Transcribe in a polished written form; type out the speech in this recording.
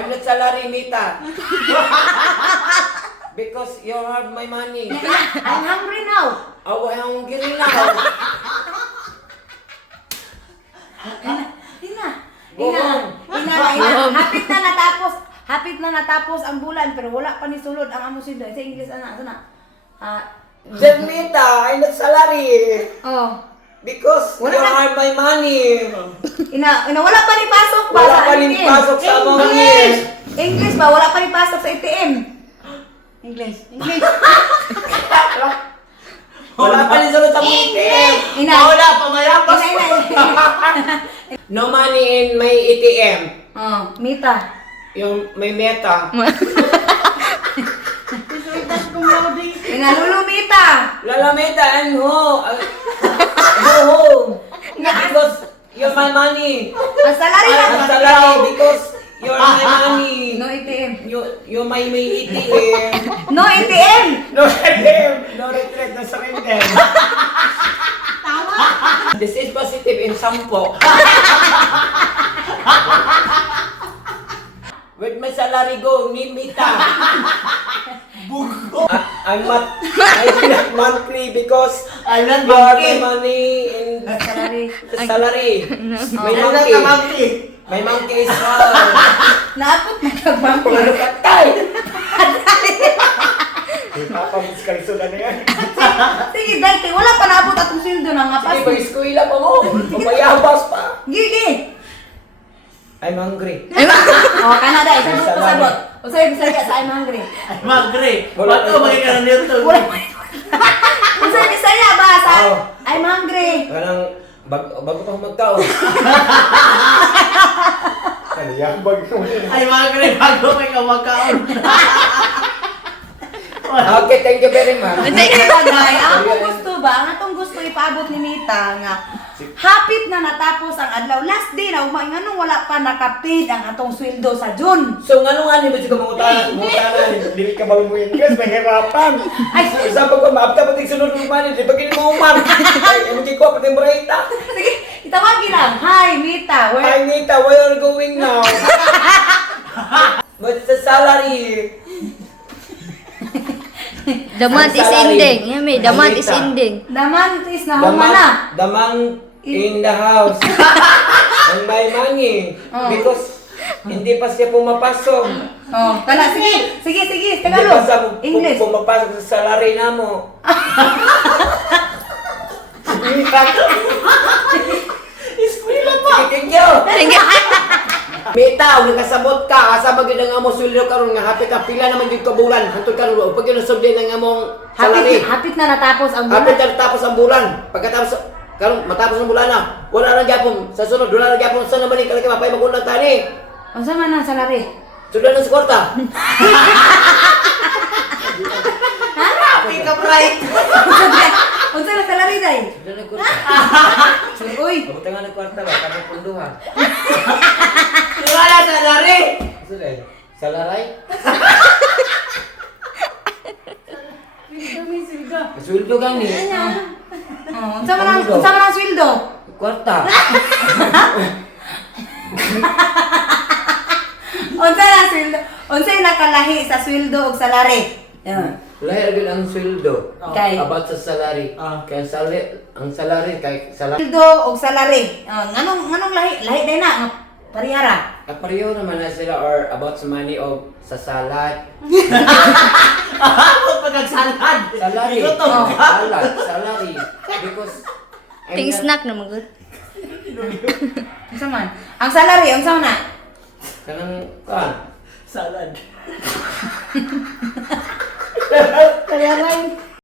I'm not salary, Mita. Because you have my money. I'm hungry now. Oh, I'm hungry now. Hapit na natapos ang bulan pero wala pa ni sulod ang amo sildo. Sa English ana. Then, Mita, I'm not salary. Oh. Because you have my money. Wala pa ni pasok ba Wala sa pa rin ATM? pasok sa English. English ba? Wala pa ni pasok sa ATM. English. Wala pa rin sulod sa ATM. Wala pa, mayapas pa. No money in my ATM. Oh, Mita. Yung may meta. Inalulo Mita. Lala meta and ho. Go home. Because you're my money. Ang salary na. I'm salary because you're my money. No ATM. You're my ATM. No ATM. No ATM. No retreat. No surrender. This is positive in sampo. With my salary go, ni Mita. I'm not monthly because I'm not you are my monkey. money in Salary. May monkey. May monkey is Naapot na kagmampo. Ano ka tayo? Ipapamis ka rin sila na yan. Sige, dahil wala pa naabot atong sildo na nga Sige, pas. mag-eskwela pa mo. Umayabas pa. Gigi. I'm hungry. Oh, Canada, Ang sabot ko salary. sabot. Usay bisaya sa I'm hungry. Magre. Wala Ba't pa. magiging nito? Usay bisaya ba sa Oh. I'm hungry. Parang bago pa magtaon. Ano yan? Bago Ay, magre. Bago may kamakaon. Okay, thank you very much. Sige bagay, ang akong gusto ba, ang atong gusto ipaabot ni Mita nga hapit na natapos ang adlaw. Last day na umay nganong wala pa nakapaid ang atong sweldo sa June. So, nga nung ano ba siya kumutanan? Dili ka ba mo English? Mahirapan. Ay, Isa pa ko, maapta pa tig sunod ng money. Di ba kini mo umar? Ay, hindi ko pa tig breita. sige, itawagin lang. Hi Mita, Hi, Nita, where are you going now? What's the salary? The month is salary. ending. Yummy, the month is Anita. ending. Daman is na huma na. The man in the house. And my money. Oh. Because hindi pa siya pumapasok. Oh, kana sige, Hindi Tagalog. pa siya English. pumapasok sa salary na mo. Eskwela pa. Sige, thank you. Mita, ug nakasabot ka, asa ba gyud ang amo sweldo karon nga hapit ang pila naman gyud ka bulan. Hantod karon pag yun subdi ang among salary. Hapit na natapos ang Hapit bulan. na tapos ang bulan. Pagkatapos karon matapos ang bulan na, wala na gyapon sa sunod, wala na gyapon sa naman ni kalaki mapay magulang tani. Unsa man ang salary? Sudan na sa kwarta. Happy ka, bright. Unsa na salary day? Sudan na kwarta. Uy, Pabutangan ng kwarta ba kapag punduhan. Wala sa lari. Sudan. Salaray? Sweldo gani. unsa man ang sweldo? Kwarta. Unsa na sweldo? Unsa yung nakalahi sa sweldo ug salary? Lahi agad ang sweldo. Kay About sa salary. Kaya ang salary kay salary. sweldo ug salary. Nganong lahi day na nga parihara. Kapareho naman na sila or about sa money o sa salad. Huwag pagkagsalad. Salary. Gutom ka. Salad. Salary. Because I'm Ting not- snack naman good. Unsa man? Ang salary unsa na? Kanang kan. Salad. Kaya